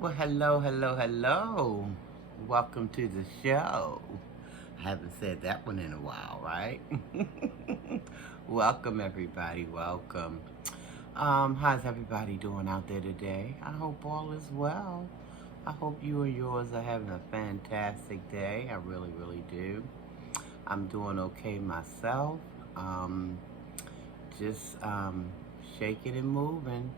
Well, hello, hello, hello. Welcome to the show. I haven't said that one in a while, right? Welcome, everybody. Welcome. How's everybody doing out there today? I hope all is well. I hope you and yours are having a fantastic day. I really, really do. I'm doing okay myself. Um, just shaking and moving,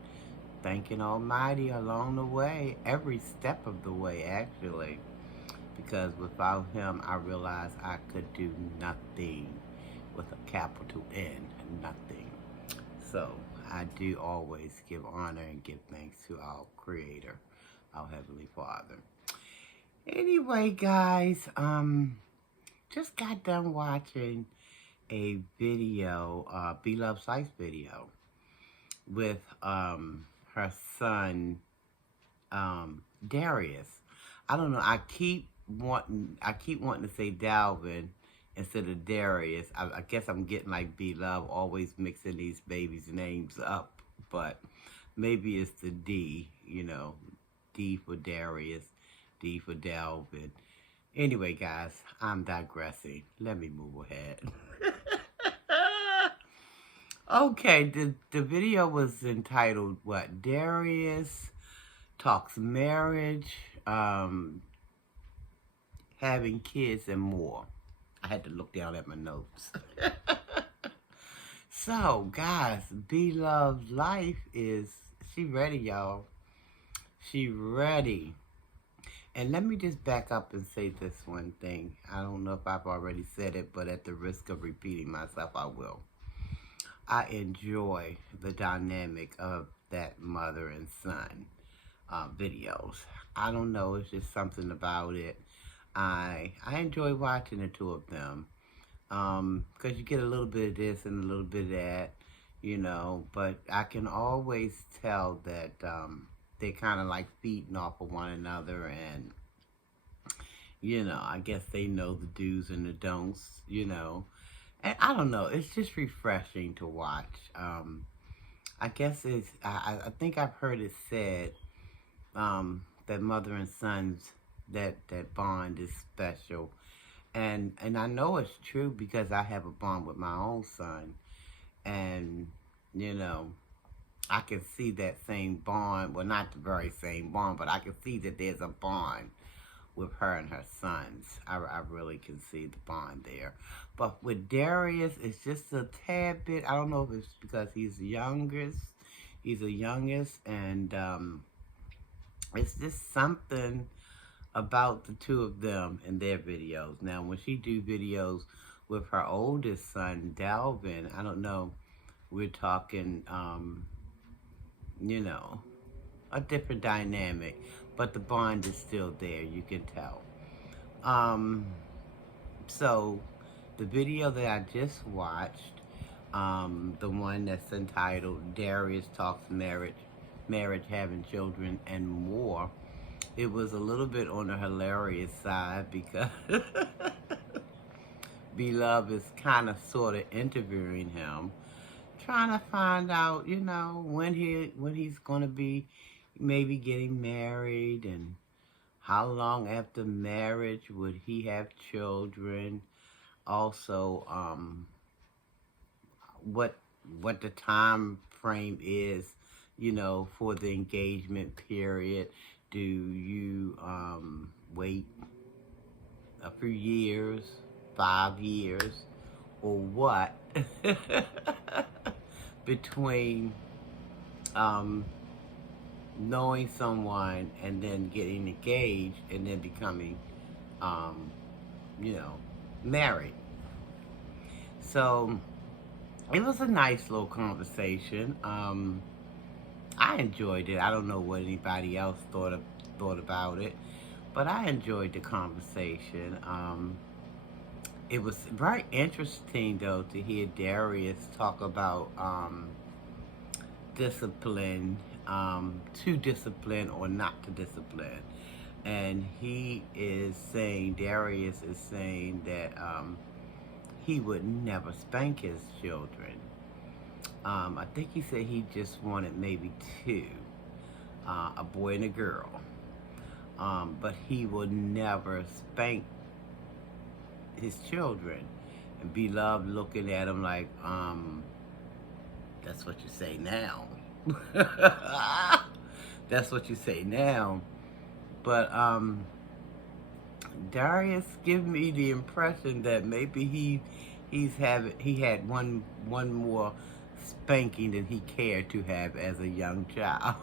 thanking Almighty along the way, every step of the way, actually. Because without Him, I realized I could do nothing with a capital N, nothing. So I do always give honor and give thanks to our Creator, our Heavenly Father. Anyway, guys, just got done watching a video, Beloved Sites video, with her son Darius. I don't know. I keep wanting to say Dalvin instead of Darius. I guess I'm getting like Beloved, always mixing these babies' names up, but maybe it's the D. D for Darius, D for Dalvin. Anyway, guys, I'm digressing. Let me move ahead. Okay, the video was entitled what? Darius talks marriage, having kids, and more. I had to look down at my notes. So, guys, Beloved's life is, she ready, y'all. She ready. And let me just back up and say this one thing. I don't know if I've already said it, but at the risk of repeating myself, I will. I enjoy the dynamic of that mother and son videos. I don't know, it's just something about it. I enjoy watching the two of them because you get a little bit of this and a little bit of that, but I can always tell that they're kind of like feeding off of one another, and I guess they know the do's and the don'ts. And I don't know, it's just refreshing to watch. I guess I think I've heard it said that mother and sons, that bond is special, and I know it's true because I have a bond with my own son, and you know I can see that same bond. Well, not the very same bond, but I can see that there's a bond with her and her sons. I really can see the bond there. But with Darius, it's just a tad bit. I don't know if it's because he's the youngest. He's the youngest, and it's just something about the two of them in their videos. Now, when she do videos with her oldest son, Dalvin, I don't know, we're talking, you know, a different dynamic, but the bond is still there, you can tell. Um, so, the video that I just watched, the one that's entitled Darius Talks Marriage, Having Children, and More, it was a little bit on the hilarious side because Beloved is kind of sort of interviewing him, trying to find out, when he's gonna be maybe getting married, and how long after marriage would he have children. Also, what the time frame is, for the engagement period. Do you wait a few years, 5 years, or what, between um, knowing someone and then getting engaged and then becoming, um, you know, married? So it was a nice little conversation. I enjoyed it. I don't know what anybody else thought about it, but I enjoyed the conversation. It was very interesting, though, to hear Darius talk about discipline, to discipline or not to discipline. And Darius is saying that he would never spank his children. I think he said he just wanted maybe two, a boy and a girl. But he would never spank his children. And Beloved looking at him like, that's what you say now. That's what you say now. But Darius give me the impression that maybe he had one more spanking than he cared to have as a young child.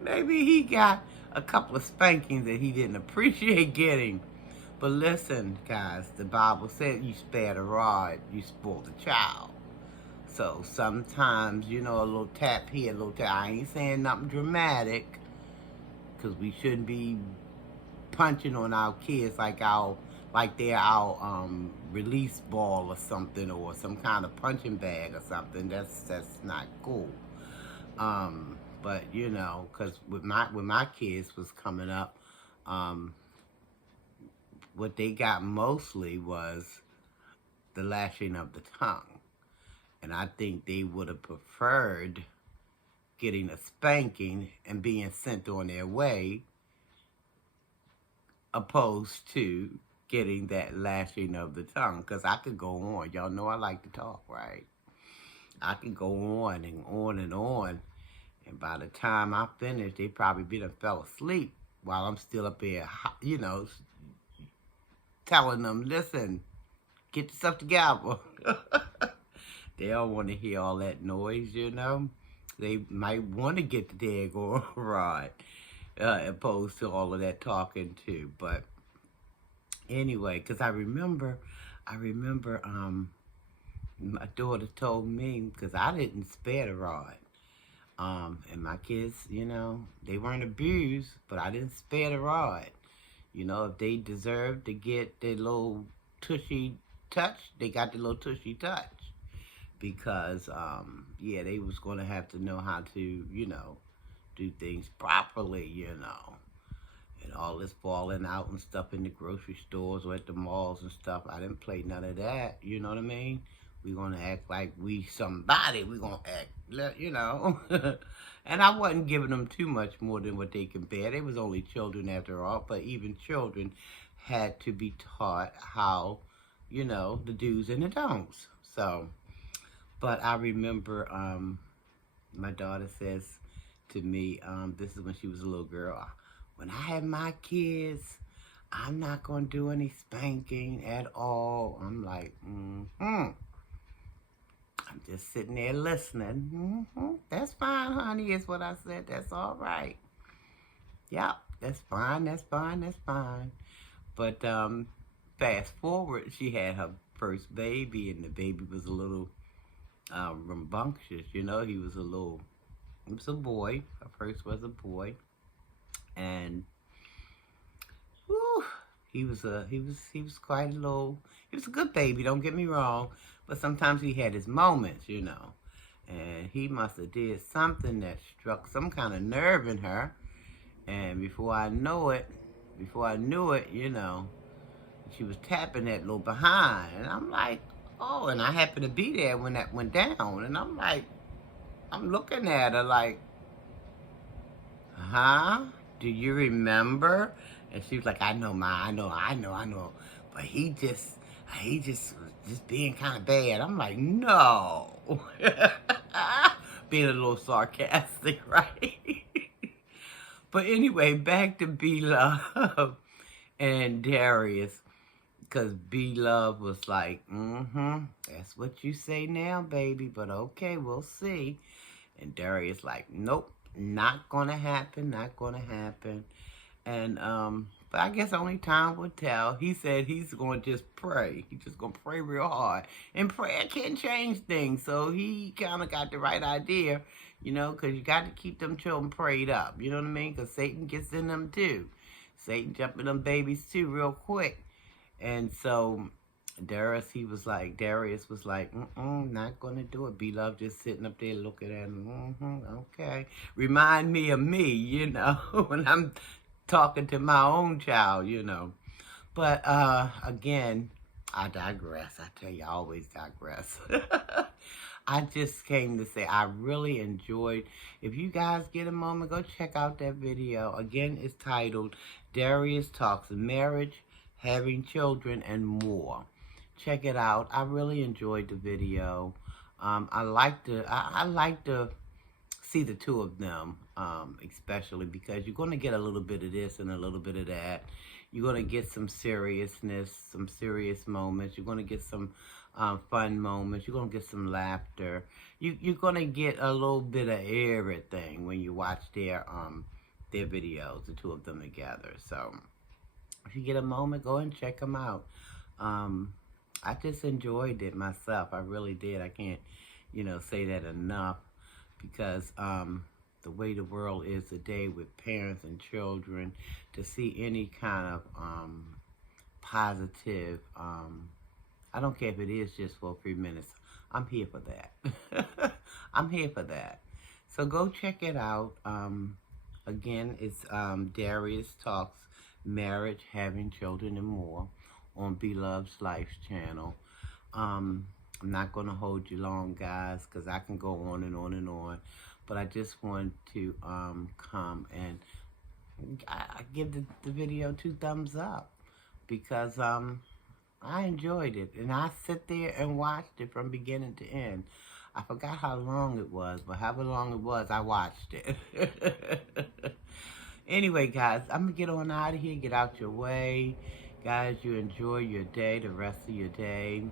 Maybe he got a couple of spankings that he didn't appreciate getting. But listen, guys, the Bible said you spare the rod, you spoil the child. So sometimes, a little tap here, a little tap. I ain't saying nothing dramatic, because we shouldn't be punching on our kids like they're our release ball or something, or some kind of punching bag or something. That's not cool. But because when my kids was coming up, what they got mostly was the lashing of the tongue. And I think they would have preferred getting a spanking and being sent on their way, opposed to getting that lashing of the tongue. Because I could go on. Y'all know I like to talk, right? I could go on and on and on. And by the time I finish, they probably fell asleep while I'm still up here, telling them, listen, get yourself together. They don't want to hear all that noise, They might want to get the daggone rod, opposed to all of that talking too. But anyway, because I remember, my daughter told me, because I didn't spare the rod. And my kids, they weren't abused, but I didn't spare the rod. If they deserved to get their little tushy touch, they got the little tushy touch. Because, they was going to have to know how to, do things properly, And all this falling out and stuff in the grocery stores or at the malls and stuff. I didn't play none of that, you know what I mean? We gonna act like we somebody. We gonna act, And I wasn't giving them too much more than what they can bear. They was only children after all. But even children had to be taught how, the do's and the don'ts. So, but I remember my daughter says to me, this is when she was a little girl, when I have my kids, I'm not gonna do any spanking at all. I'm like, I'm just sitting there listening. That's fine, honey, is what I said. That's all right. Yep, that's fine, that's fine, that's fine. But fast forward, she had her first baby, and the baby was a little rambunctious. He was a boy. Her first was a boy. And whew, he was quite a little, he was a good baby, don't get me wrong. But sometimes he had his moments, And he must have did something that struck some kind of nerve in her. And before I knew it, she was tapping that little behind. And I'm like, oh, and I happened to be there when that went down. And I'm like, I'm looking at her like, do you remember? And she was like, I know, Ma, I know. But he just was being kind of bad. I'm like, no. Being a little sarcastic, right? But anyway, back to Beloved and Darius. Because Beloved was like, that's what you say now, baby. But okay, we'll see. And Darius like, nope, not going to happen. And, but I guess only time will tell. He said he's going to just pray. He's just going to pray real hard. And prayer can change things. So he kind of got the right idea, because you got to keep them children prayed up. You know what I mean? Because Satan gets in them too. Satan jump in them babies too real quick. And so Darius was like, not going to do it. Beloved just sitting up there looking at him. Okay. Remind me of me, when I'm talking to my own child, But again, I digress. I tell you, I always digress. I just came to say I really enjoyed. If you guys get a moment, go check out that video. Again, it's titled Darius Talks Marriage, Having Children, and More. Check it out. I really enjoyed the video. I like to see the two of them, especially because you're going to get a little bit of this and a little bit of that. You're going to get some seriousness, some serious moments. You're going to get some fun moments. You're going to get some laughter. You're going to get a little bit of everything when you watch their videos, the two of them together. So if you get a moment, go and check them out. I just enjoyed it myself. I really did. I can't, say that enough, because the way the world is today with parents and children, to see any kind of positive, I don't care if it is just for a few minutes, I'm here for that. I'm here for that. So go check it out. Again, it's Darius Talks Marriage, Having Children, and More on Beloved's Life channel. I'm not going to hold you long, guys, because I can go on and on and on. But I just want to come and I give the video 2 thumbs up, because I enjoyed it. And I sit there and watched it from beginning to end. I forgot how long it was, but however long it was, I watched it. Anyway, guys, I'm going to get on out of here, get out your way. Guys, you enjoy your day, the rest of your day.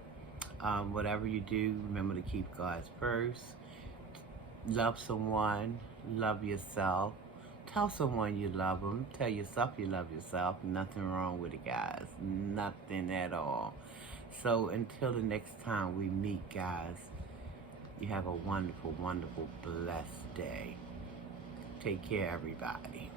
Whatever you do, remember to keep God first. Love someone. Love yourself. Tell someone you love them. Tell yourself you love yourself. Nothing wrong with it, guys. Nothing at all. So until the next time we meet, guys, you have a wonderful, wonderful, blessed day. Take care, everybody.